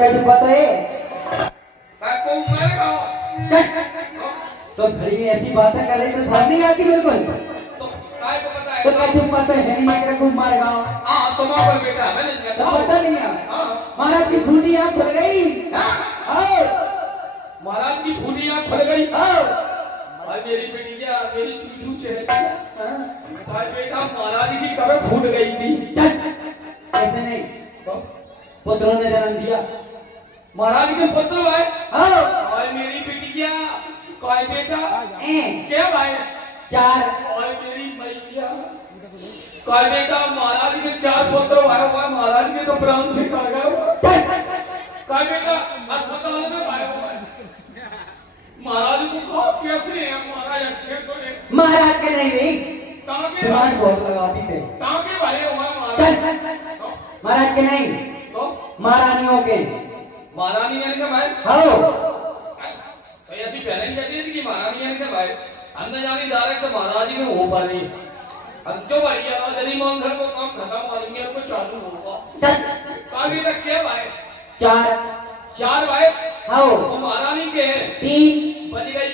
कैसे पता है? को मरेगा तो घड़ी में ऐसी बातें कर रही तो सामने नहीं आती बिल्कुल। तो काय को पता है तो कैसे पता है नहीं मैं तेरे को मारेगा? हां तुम्हारा पर बेटा मैंने तो कहता पता नहीं है। हां महाराज की धुनी आंख खुल गई। आओ महाराज की फूटी आंख खुल गई आओ। भाई मेरी बेटी क्या मेरी चूचू चेहरे भाई बेटा महाराज की कब फूट गई थी ऐसे नहीं तो पुत्रों ने जन्म दिया। महाराज के पुत्र है आओ भाई मेरी बेटी क्या काय बेटा ए क्या भाई 4 भाई मेरी मैया काय बेटा महाराज के 4 पुत्र आए हुए महाराज के तो प्राण से खा गए काय बेटा अस्पताल में आए हुए महाराज को कहो कैसे है महाराज अच्छे तो है महाराज के नहीं रे ताके दिमाग बहुत लगाती थे। ताके भाई हुआ महाराज महाराज के नहीं तो महारानियों के। महारानी यानी का भाई आओ तो ऐसी पहले ही कहती थी कि महारानी यानी का भाई अंदर जानी डायरेक्ट तो महाराज ही में हो पा रही जो भाई यार जरी मंगल को काम खत्म आदमी को चालू होगा काफी तक के भाई 4 भाई आओ तो महारानी के हैं 3 बच गई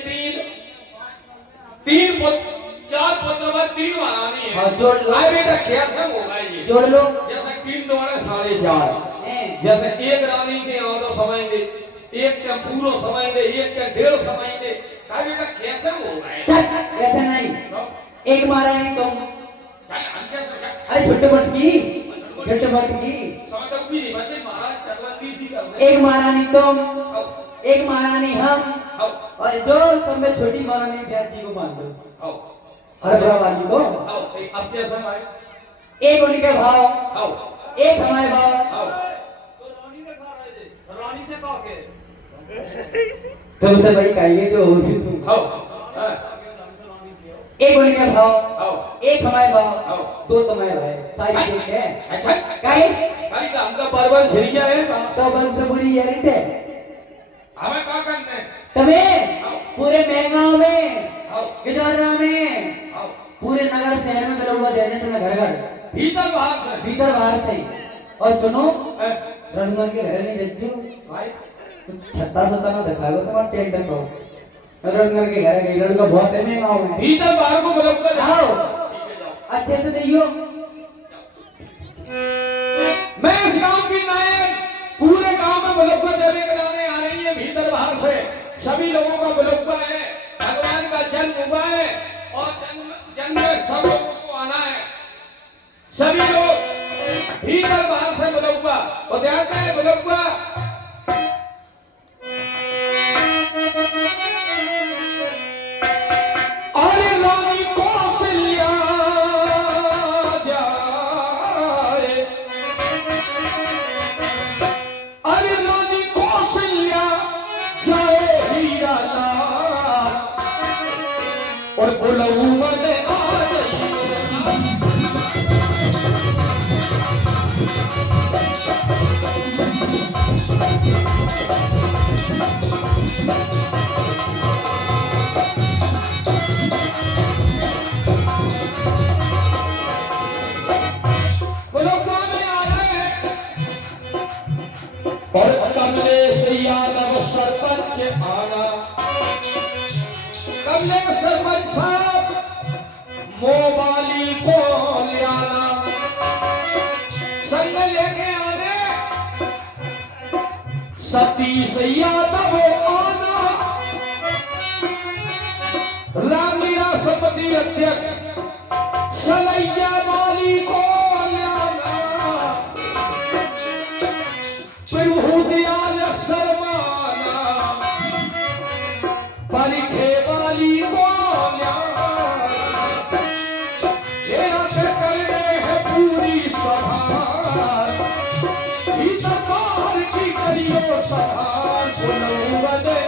3 पुत्र 4 पुत्र बाद 3 महारानी है हाँ, जोड़ लो। भाई बेटा कैसे होगा ये जोड़ लो। जैसे 3 दोड़े 4.5 जैसे एक रानी के यहाँ तो समझेंगे एक के पूरा समझेंगे एक के 1.5 समझेंगे भाई बेटा कैसे होगा ऐसे नहीं एक महारानी तुम। हम कैसे अरे झुट्टे मटकी समझ भी नहीं बंदे महाराज चलवंदी सी कर दे एक महारानी तुम आओ एक महारानी हम आओ और जो सब में छोटी महारानी ब्याज जी को मान लो आओ हर बड़ा वाली को। आओ अब कैसा भाई एक उनके भाव आओ एक हमारे भाव। आओ तो रानी ने खा रहे थे रानी से कहा के तुमसे भाई कहिए जो होगी तुम। आओ हाँ, एक उनके भाव आओ एक हमारे भाव आओ 2 तुम्हारे भाई सारी ठीक है। अच्छा कहीं भाई का हमका परवर छिड़ गया है तो बंद से बुरी है रीते हमें क्या करने तुम्हें पूरे महंगाओं में आओ विदर्भा में आओ पूरे नगर शहर में मिला हुआ देने तुम्हें घर घर भीतर बाहर से भीतर बाहर से। और सुनो ए, रणगढ़ के घर नहीं देखो भाई छत्ता सत्ता में दिखाएगा तुम्हारा टेंट सो रणगढ़ के घर गई लड़का बहुत है महंगाओं में। भीतर बाहर को बलक कर आओ ठीक है जाओ अच्छे से दियो। मैं इस गांव की नायक पूरे गांव में बलक देने के लाने आ रही है भीतर बाहर से सभी लोगों का बलक है भगवान का जन्म हुआ है और जन्म में सब लोगों को आना है सभी लोग भीतर बाहर से बलक और ध्यान में बलक अरे रानी कौशल्या जाए अरे रानी कौशल्या जाए हीरा लाल और बुलऊ मने आ गई और कमलेश यादव सरपंच आना कमलेश सरपंच साहब मोबाली को ले आना संग लेके आने सतीश यादव आना रामलीला समिति अध्यक्ष सलैया वाली को ले आना प्रभुदयाल शर्माना परीखे वाली बोलिया ये आके करने है पूरी सभार भीतर बाहर की करियो सभार बोलो बदे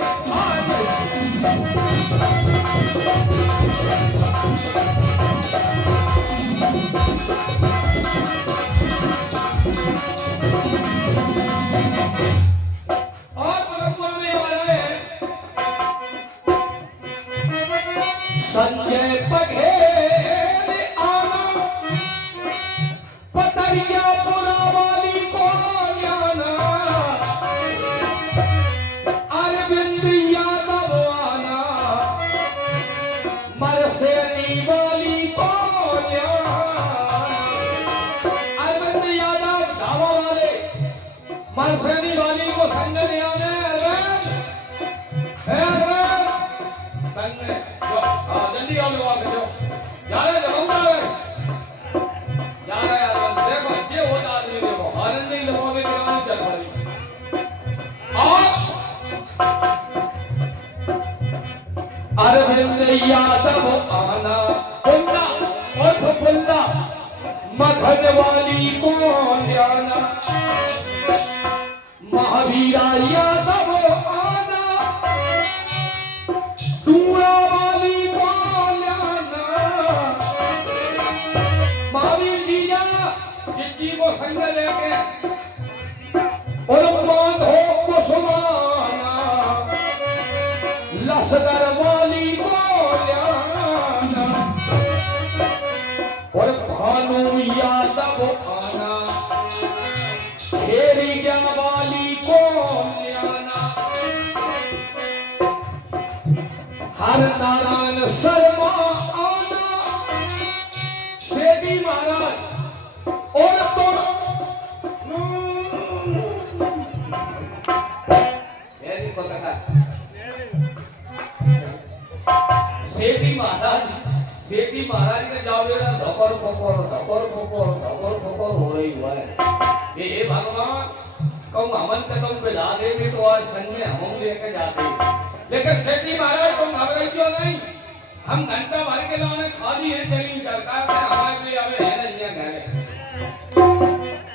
संजय बघेल आना पतरिया पुरा वाली को जाना हरसैनी वाली को संग ले आने अरविंद संग जल्दी आओ लोग आके जाओ जा रहे जमाऊंगा जा रहे अरविंद देखो ये होता आदमी देखो आनंद ही लोगों में गिरानी चल पड़ी अरविंद यादव आना बुल्ला और बुल्ला मगध वाली को ल्याना महावीरा यादव आना टूरा वाली को ल्याना महावीर जीजा जिज्जी को संग लेके और बांधो को सुमाना लसकर वाली को ल्याना और भानु यादव आना खेरिया वाली को ल्याना हर नारायण शर्मा आना सेठी महाराज और तो सेठी महाराज के जाओगे ना धोकर पोकर हो रही हुआ है ये भगवान कहूँ हमन के तुम बिला दे भी तो आज संग में हम लेके जाते लेकिन सेठी महाराज तुम भाग रही क्यों नहीं हम घंटा भर के लोगों खाली है चली सरकार से हमारे लिए हमें रहने दिया घर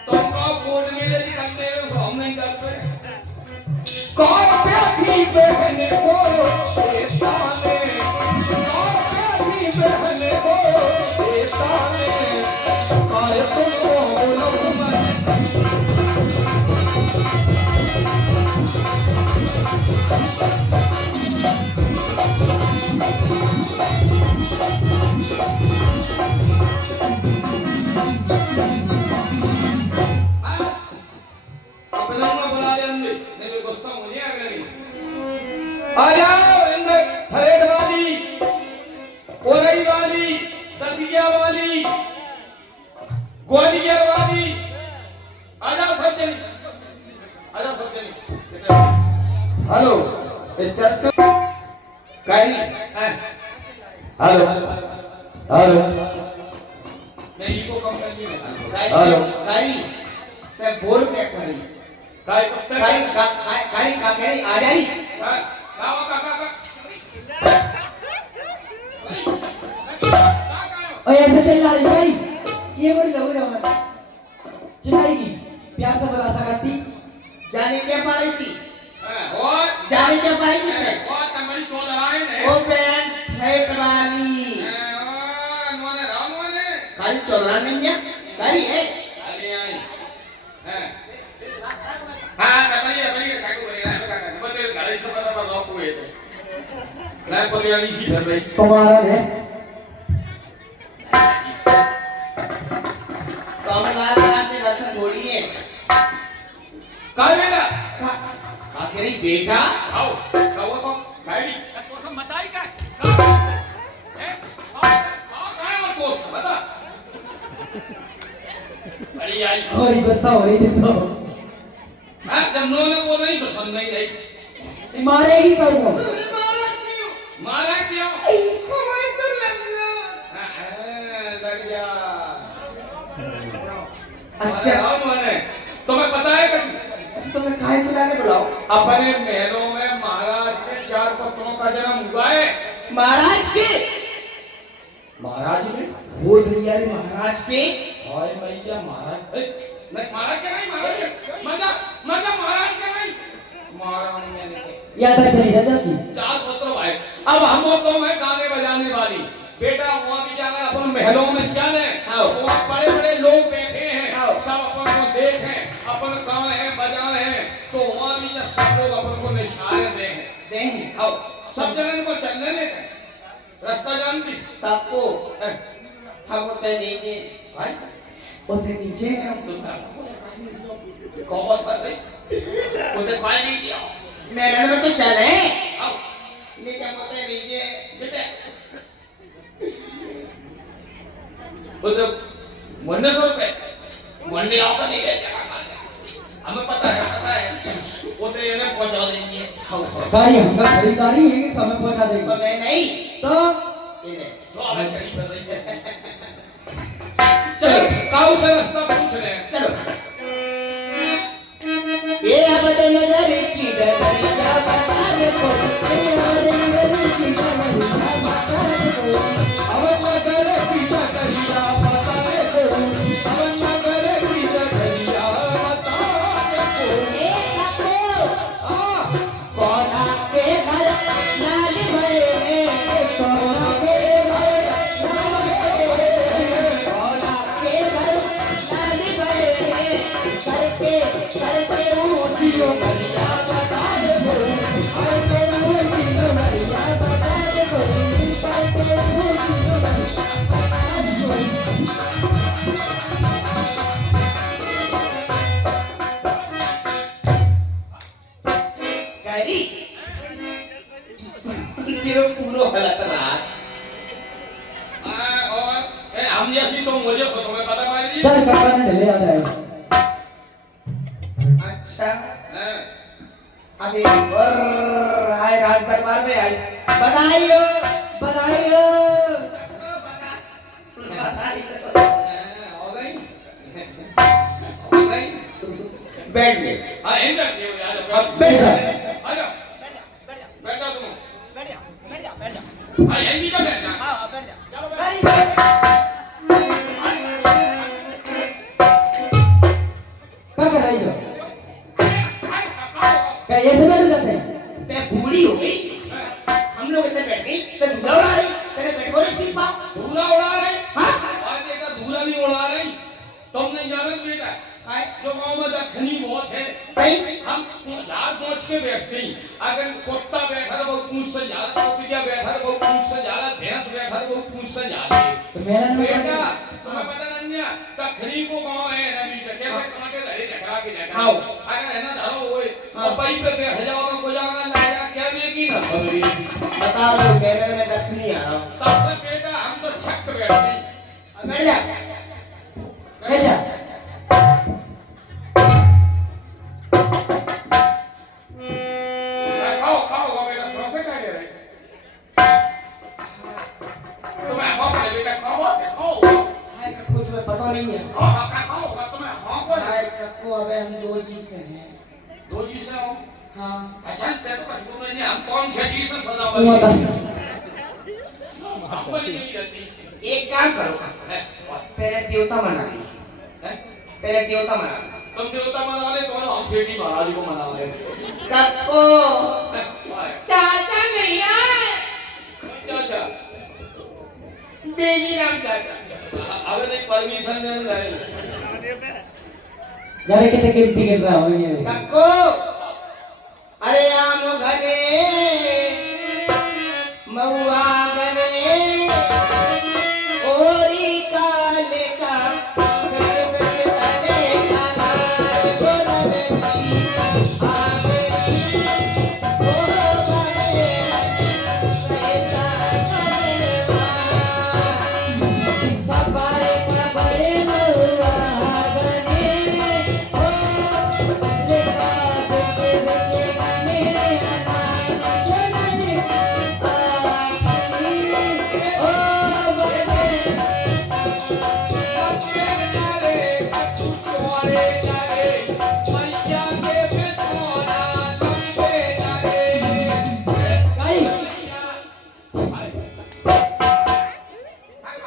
तुमको कोर्ट में ले करते हो तो हम नहीं करते कौन बेटी बहन को ताने बहन को ताने आय तुमको बुलाऊं मैं बुला लेंगे नहीं गुस्सा होने आ जाओ अंदर थरेड वाली कोरई वाली दतिया वाली ग्वालियर वाली आजा सब जनी हेलो ये चल काई हेलो नहीं को कम कर दी हेलो काई मैं बोल कैसा नहीं काई का कह रही आ जाई ओए ऐसे चल रहा है भाई ये बड़ी लग रहा है चिल्लाएगी प्यार से बता सकती जाने क्या पारी थी और जाने क्या पारी थी और तमरी चौधराए ने ओ बहन ठेठ वाली नोने रामोने खाली चौधरा नहीं है खाली है अरे आई हां बताइए साइको करेगा का बदल गाड़ी से पता पर रोक हुए थे लाइन पर यानी इसी फिर रही तुम्हारा है कमला के दर्शन छोड़िए काय बेटा का कह रही बेटा आओ कहो तो गाड़ी तो सब बताई का काय और दोस्त बता अरे आई और गुस्सा हो रही थी तो हां जब नोने को नहीं तो सुन नहीं रही मारेगी कौन मारा क्यों हमें तो लग जा अच्छा मैंने तुम्हें पता है कि तो मैं काहे खिलाने बुलाओ अपने महलों में महाराज के 4 पुत्रों का जन्म हुआ है महाराज के महाराज ने वो दैयारी महाराज के हाय भैया महाराज नहीं महाराज क्या नहीं महाराज मजा महाराज क्या नहीं महाराज ने याद आ चली जाती 4 पुत्र भाई अब हम तो में गाने बजाने वाली बेटा वहां भी जाकर अपन महलों में चले वहां बड़े लोग बैठे हैं सब अपन को देखें अपन गावे हैं बजावे हैं तो वहां भी जब सब लोग अपन को निशाने दें आओ सब जगह को चलने देते रास्ता जानती सबको हम होते नीचे भाई होते नीचे हम तो कौन कर रही होते पाए नहीं दिया मेरे में तो चले आओ लेकिन होते नीचे कितने वो तो 100 रुपए 1 नहीं आता नहीं है हमें पता है वो तो ये पहुंचा देंगे गाड़ी हमका खरीदारी है कि समय पहुंचा देंगे तो मैं नहीं तो ये ले जो हमें चढ़ी कर रही है चलो काऊ से रास्ता पूछ ले चलो ये अब तो नजर की डरिया बता दे को नजर की डरिया बता दे को अब नगर की डरिया बता दे को अब नगर की डरिया बता दे को ए काको आ कोना के घर नाल भरे कोना के घर नाल भरे कोना के घर नाल भरे करके करके ऊंचियो भरिया बता दे को करके ऊंचियो भरिया बता दे को करके ऊंचियो भरिया बता दे को करी किरो पूरो हालत रहा और हम जैसी तो मुझे खुद में पता पाएगी चल काका ने ले आता है अच्छा हैं? अभी और आए राज दरबार में आए बधाइयो बधाइयो हो गई हो गई बैठ गए हाँ इंदर ये यार बैठ जा आ जाओ बैठो तुम हाँ यहीं भी तो बैठना क्या कर रही हो क्या ये से बैठ जाते हैं ते बूढ़ी हो गई हम लोग इतने बैठ गई ते दूल्हा उड़ा रही तेरे बैठ बोले सीख पाओ धूरा उड़ा रही हाँ आज देखा धूरा नहीं उड़ा रही तुम नहीं जानत बेटा काय जो गांव में दखनी बहुत है भाई हम झाड़ पहुंच के बैठते ही अगर कुत्ता बैठा रहा बहुत पूछ से ज्यादा कुतिया बैठा रहा बहुत पूछ से ज्यादा भैंस बैठा रहा बहुत पूछ से ज्यादा तो मेरा बेटा तुम्हें पता नहीं है दखनी को गांव है ना बीच कैसे कांटे धरे झगड़ा के झगड़ा हाँ। अगर है ना धरो होए और बाई पे बैठ जाओ को जाओगे ना जा क्या बेगी ना खबरी बता दो मेरे में दखनी आ रहा तब से बेटा हम तो छक बैठते बैठ जा बैठ जा खाओ खाओ बेटा सबसे क्या ले रहे तुम्हें हो गया बेटा खाओ खाओ हाय कक्को तुम्हें पता नहीं है खाओ तुम्हें हो गया हाय कक्को अबे हम दो जी से हैं दो चीज से हो हाँ अच्छा तेरे को कुछ नहीं हम कौन से चीज से सजा तुम बता हम पर नहीं रहती एक काम करो है पहले देवता मना ली पहले देवता मना ली तुम देवता मना ले तो हम सेठी महाराज को मना ले कक्को चाचा नहीं आए चाचा देवी राम चाचा अबे नहीं परमिशन देने जाए जाने कितने गिनती गिन रहा हूँ ये कक्को अरे आम घने महुआ घने ओरी काले का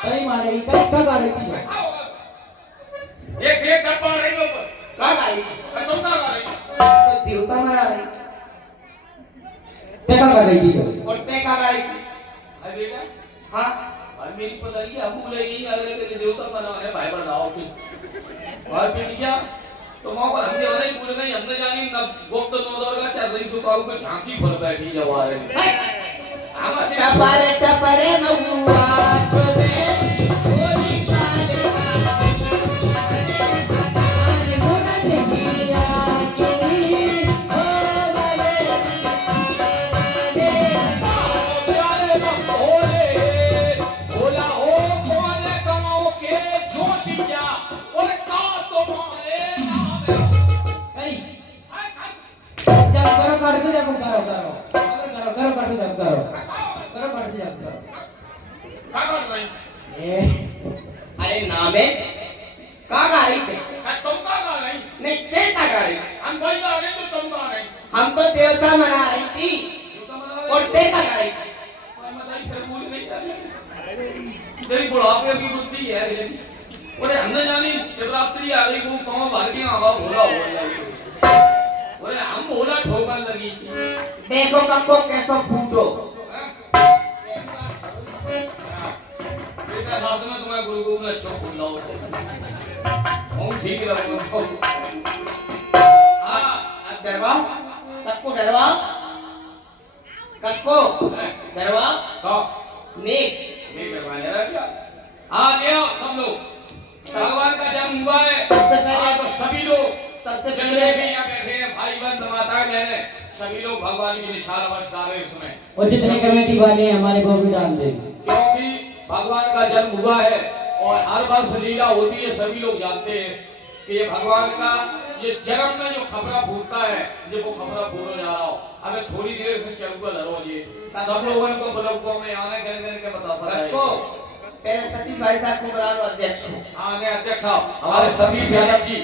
कई मारे कई कब आ रही थी एक से एक कर पा रही हो पर कहाँ आई तुम कहाँ आ रही तो देवता मना रही देखा कर रही थी जो और ते कहाँ आई है बेटा हाँ और मेरी पता नहीं हम बोले यही अगले के देवता बना है भाई बनाओ फिर और फिर क्या तो वहां पर हमने वाले भूल गई हमने जानी ना गुप्त नौदौर का चल रही सुताऊ के झांकी खोल बैठी जवार है टपरे टपरे महुआ चोले ओरी काले से जप करो करो पाठ से जप करो का कर रही ए अरे नामे का गा रही थे तुम का गा रही नहीं ते का गा रही हम कोई गा रहे तो तुम गा रही हम तो देवता मना रही थी जो तो मना और ते का गा रही मैं बताई फिर भूल गई तेरी बुढ़ापे की बुद्धि है रे अरे हमने जानी शिवरात्रि आ गई वो कौन भर के आवा भोला हो गया अरे हम भोला ठोकर लगी देखो कको कैसो फूटो बेटा साथ में तुम्हें गुरु गुरु ने चौक खुला हो हम ठीक रहेगा हां डरवा कको डरवा तो नेक ये करवाने रहा क्या हाँ ले आओ सब लोग भगवान का जन्म हुआ है सबसे पहले तो सभी लोग सबसे जितने पहले भी यहाँ बैठे हैं भाई बंद माता बहने सभी लोग भगवान की निशान अवस्था में इस समय और जितने कमेटी वाले हैं हमारे को भी डाल दे क्योंकि भगवान का जन्म हुआ है और हर वर्ष लीला होती है सभी लोग जानते हैं कि ये भगवान का ये जगत में जो खपरा फूटता है ये वो खपरा फूटने जा रहा हो अगर थोड़ी देर से चलूगा धरो ये सब लोगों को ब्लॉकों में आने के बता सकते कको पहले सतीश भाई साहब को बुला लो अध्यक्ष को आगे अध्यक्ष साहब हमारे सतीश यादव जी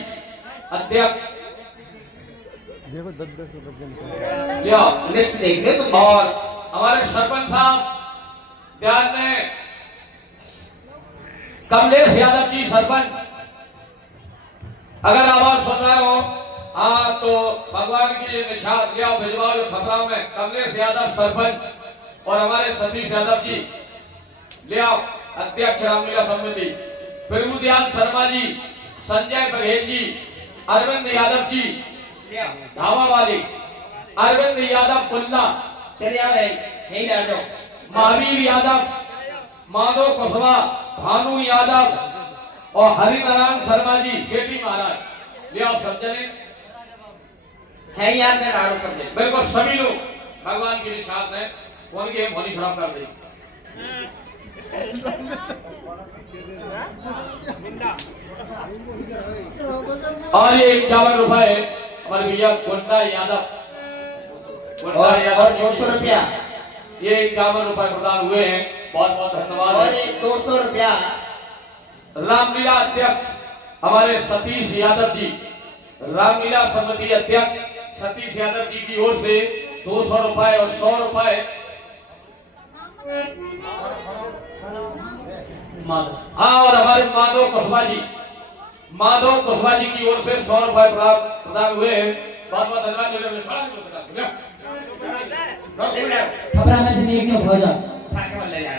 अध्यक्ष देखो 10-10 रुपए या लिस्ट देख ले तो और हमारे सरपंच साहब ध्यान में कमलेश यादव जी सरपंच अगर आवाज सुन रहे हो हाँ तो भगवान की ये निशान ले आओ भिजवाओ जो खपरा में कमलेश यादव सरपंच और हमारे सतीश यादव जी ले आओ अध्यक्ष रामलीला समिति प्रभुदयाल शर्मा जी संजय बघेल जी अरविंद यादव जी धावा वाली अरविंद यादव पुल्ला चलिए आओ यही डाल दो महावीर यादव माधव कुशवा भानु यादव और हरिनारायण शर्मा जी शेठी महाराज ले आओ सब जने है यार मैं डालो सब दे बिल्कुल सभी लोग भगवान के निशान है उनकी होली खराब कर दी और ये 51 रुपए हमारे भैया गुंडा यादव और 200 रुपया ये 51 रुपए प्रदान हुए हैं बहुत बहुत धन्यवाद और 200 रुपया रामलीला अध्यक्ष हमारे सतीश यादव जी रामलीला समिति अध्यक्ष सतीश यादव जी की ओर से 200 रुपए और 100 रुपए हाँ और हमारे माधव कुशवा जी की ओर से 100 रुपए प्रदान हुए हैं बहुत बहुत धन्यवाद खबरा में से एक ने हो जा ले जा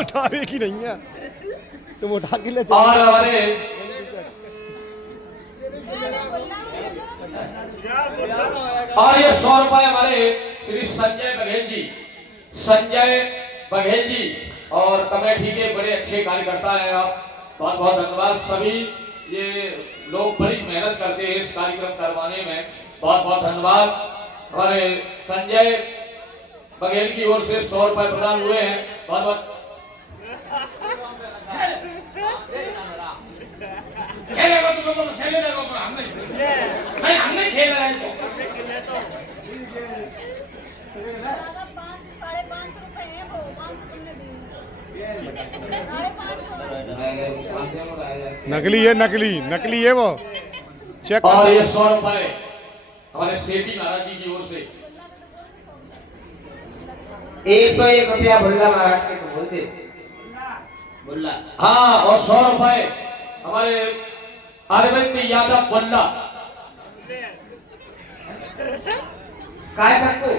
उठावे की नहीं है तुम उठा के ले और हमारे और ये 100 रुपए हमारे श्री संजय बघेल जी और कमेटी के बड़े अच्छे कार्यकर्ता हैं आप बहुत बहुत धन्यवाद सभी ये लोग बड़ी मेहनत करते हैं इस कार्यक्रम करवाने में बहुत बहुत धन्यवाद हमारे संजय बघेल की ओर से 100 रुपए प्रदान हुए हैं बहुत बहुत खेलेगा तुम लोगों को खेलेगा हमने खेल रहे हैं नकली है वो चेक और ये 100 रुपए हमारे सेठी महाराज जी की ओर से 101 रुपया भुल्ला महाराज के को बोलते भुल्ला हाँ और 100 रुपए हमारे अरविंद यादव बल्ला काय करको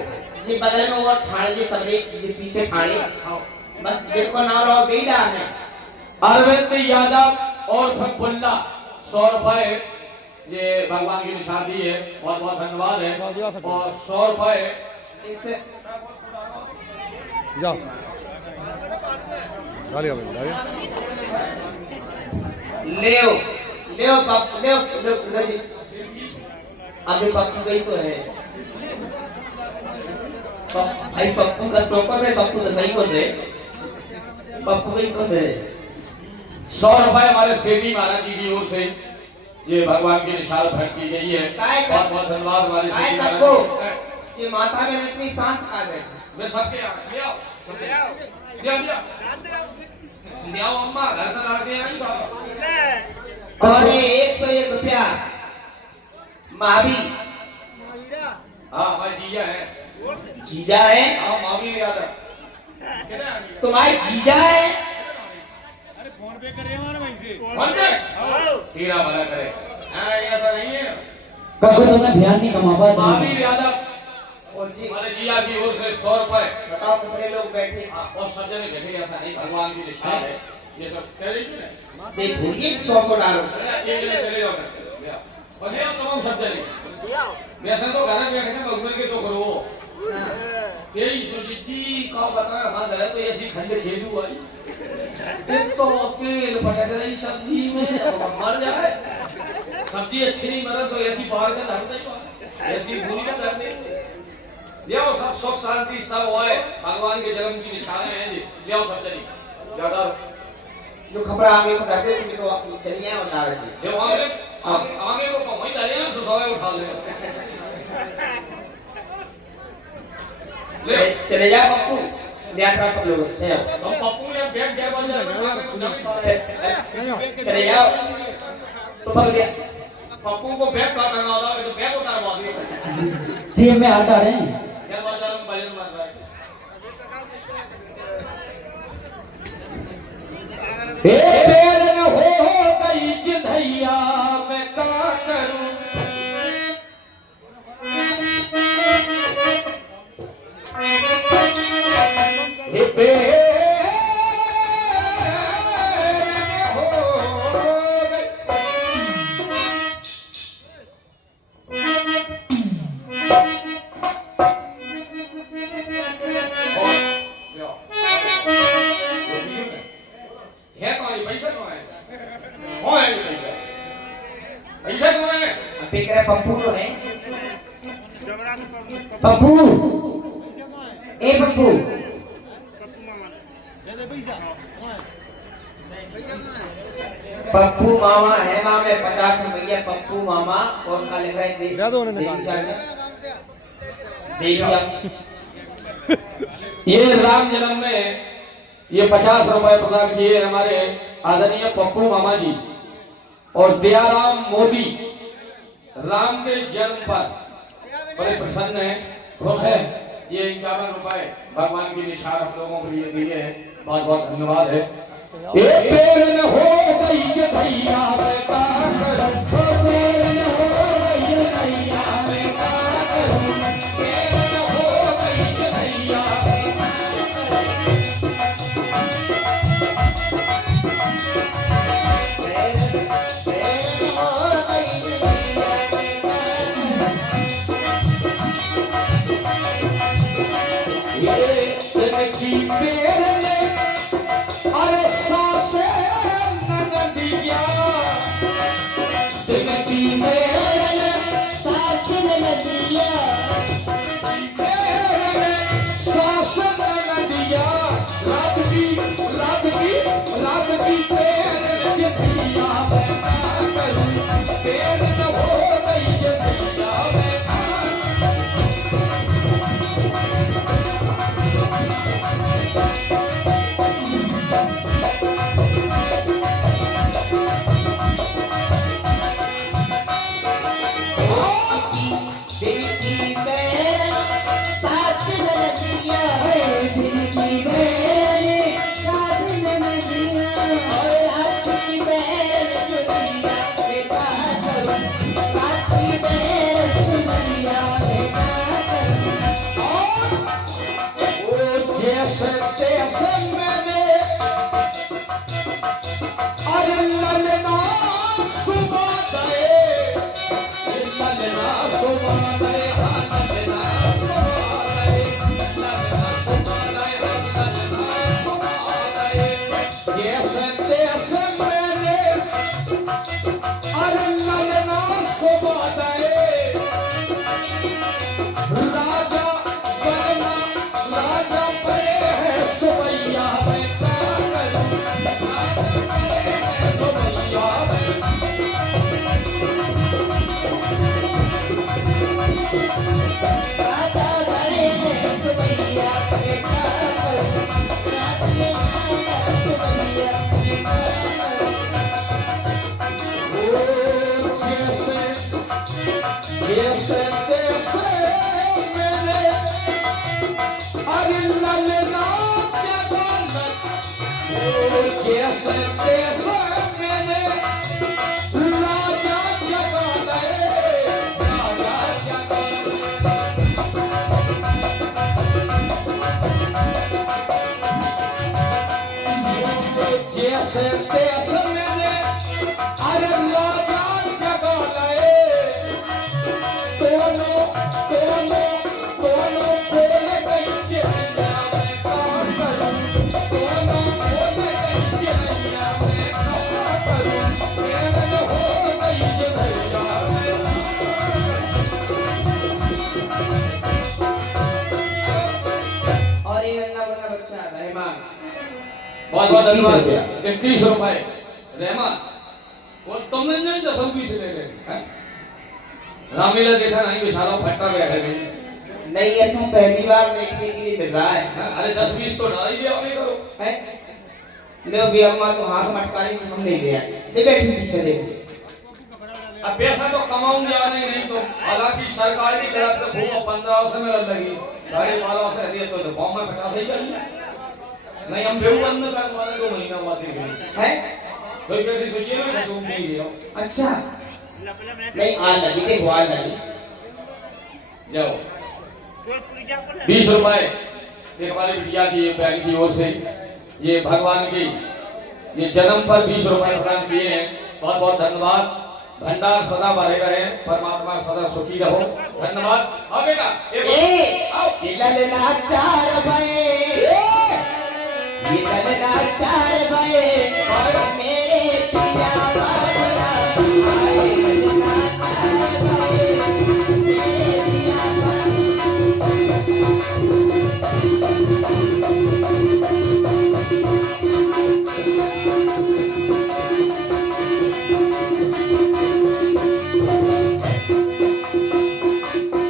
जी बगल में वो ठाणे जी सबरे जी पीछे ठाणे बस देखो नाम लो बेटा ने अरविंद यादव और बल्ला 100 रुपए ये भगवान की निशानी है बहुत बहुत धन्यवाद है और 100 रुपए इनसे जाओ डालिए डालिए ले जी अभी पप्पू गई तो है भाई पप्पू का सोपा में पप्पू का सही को दे पप्पू गई तो है 100 रुपए हमारे सेठी महाराज जी की ओर से ये भगवान की निशान भेंट की गई है। काय कर- बहुत बहुत धन्यवाद हमारे काय शिक्षक कर को महाराज। ये माता में इतनी शांत कर बैठे मैं सबके यहाँ ले आओ ले आओ ले आओ अम्मा घर से लड़के आई तो और ये 101 रुपया महावीर हाँ भाई जीजा है। जीजा है हाँ महावीर यादव कितना आ गया? तुम्हारे जीजा है फोन पे तेरा भला करे। हाँ ऐसा नहीं है। कभी तुमने ध्यान नहीं कमा पाया महावीर यादव और जी हमारे जिया की ओर से 100 रुपए बताओ कितने लोग बैठे और सब जने बैठे ऐसा नहीं भगवान की निशान है। ये सब चले ना देखो ये 100 डालो ये जने चले जाओ ले आओ। और ले आओ तमाम सब जने वैसे तो घर में बैठे ना भगवान के तो करो यही सुजीती का बता हमारा घर तो ऐसी खंडे खेलू आई एक तो तेल पटक रही सब्जी में अब मर जाए सब्जी अच्छी नहीं मरे तो ऐसी बाहर का धर दे ऐसी भूरी का धर दे ले आओ सब सुख शांति सब होए भगवान के जन्म की निशाने हैं जी ले आओ सब जनी ज्यादा जो खबर आगे को कहते हैं तो आप चलिए और नाराज जी जो आगे आगे को वहीं डाले ना सुसावे उठा ले ले चले जा पप्पू यात्रा सब लोग से हम पप्पू ने बैग दे बजा चले जाओ तो पकड़ पप्पू को बैग का करना होता है तो बैग उतारवा दिए जी में हाथ डाले हैं क्या बाजार में भजन मार रहा है ए बेर न हो गई जिधैया मैं का करूं ए बेर न हो है कौन ये पैसा कौन है ये पैसा पैसा कौन है पे करे पप्पू तो है पप्पू ए पप्पू पप्पू मामा है मामे 50 रुपया पप्पू मामा और का लिख रहा है दे दो उन्हें निकाल देखिए ये राम जन्म में ये 50 रुपए प्रदान किए हमारे आदरणीय पप्पू मामा जी और दयाराम मोदी राम के जन्म पर बड़े प्रसन्न है खुश है ये 51 रुपए भगवान की निशान हम लोगों के लिए दिए हैं बहुत बहुत धन्यवाद है एक पेड़ न हो गई के भैया मैं का करूं पेड़ न हो गई के भैया मैं का करूं पेड़ न हो गई के भैया की पेड़ ने अरे सासे नदिया दिन की पेड़ ने सास नदिया पेड़ ने सास नदिया रात की पेड़ ने दिया मैं करूं पेड़ न हो गई ये दिया मैं राजा बड़े हैं सुमैया बेटा रात में आया सुमैया बेटा जैसे तैसे मेरे अरे ललना जगन्नाथ जैसे तैसे मेरे राजा जगन्नाथ राजा जगन्नाथ जैसे तैसे मेरे अरे राजा जगन्नाथ दोनों दोनों दोनों बोले गई चेहरा में कौन करूं दोनों बोले गई चेहरा में कौन करूं मेरे हो गई ये भैया और ये नन्ना बन्ना बच्चा रहमान बहुत बहुत धन्यवाद 31 रुपए रहमान वो तुमने नहीं 10-20 ले ले हैं रामलीला देखा नहीं बेचारा फटता बैठे नहीं नहीं ऐसा पहली बार देखने के लिए मिल रहा है अरे 10-20 तो डाल दिया अपने करो हैं ले भी अम्मा तो हाथ मटकारी हम नहीं ले आए ले बैठी पीछे देख अब पैसा तो कमाऊंगा नहीं तो हालांकि सरकारी तरफ से भूख 15 से में लगी 12.5 से दिए तो गांव में 50 ही करी नहीं हम बेऊ बंद कर वाले 2 महीना बाद देंगे हैं तो कैसे सोचिए ना जो भी लियो अच्छा नहीं आ लगी देखो आ लगी जाओ 20 रुपए एक हमारी बिटिया की बैंक की ओर से ये भगवान की ये जन्म पर 20 रुपए प्रदान किए हैं बहुत बहुत धन्यवाद भंडार सदा भरे रहे परमात्मा सदा सुखी रहो धन्यवाद आओ बेटा ए ललना चार भये ये ललना चार भये और मेरे पिया बाबरा आए ललना चार भये मेरे पिया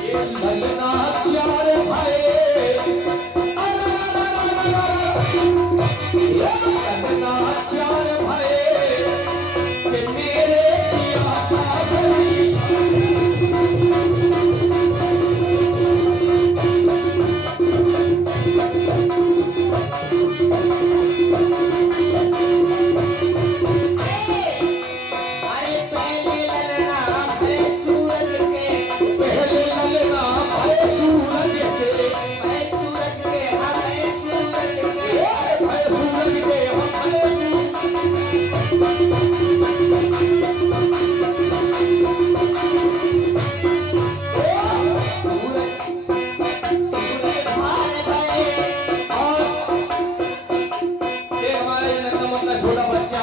ये ललना चार भाई ललना चार भाई कि मेरे पिया बाबरी अरे पहले ललना है सूरज के पहले ललना भाई सूरज के मैं सूरज के हमें सूरज के भाई सूरज के हमारे सूरज भान भये ये हमारे नंदमंदा छोटा बच्चा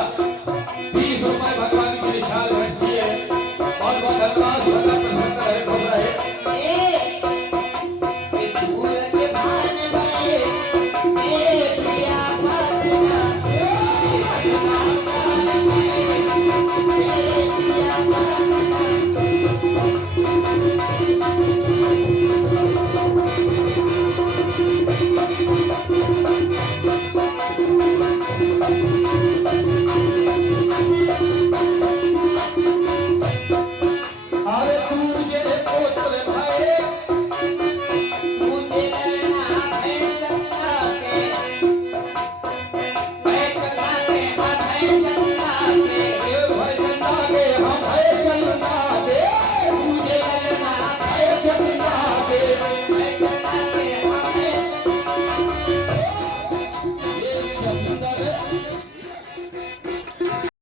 20 रुपए भगवान की निशान बैठी है बहुत बहुत धन्यवाद सदा प्रसन्न रहे खुश रहे ये सूरज भान भये मेरे पिया बाबरा मेरे पिया बाबरा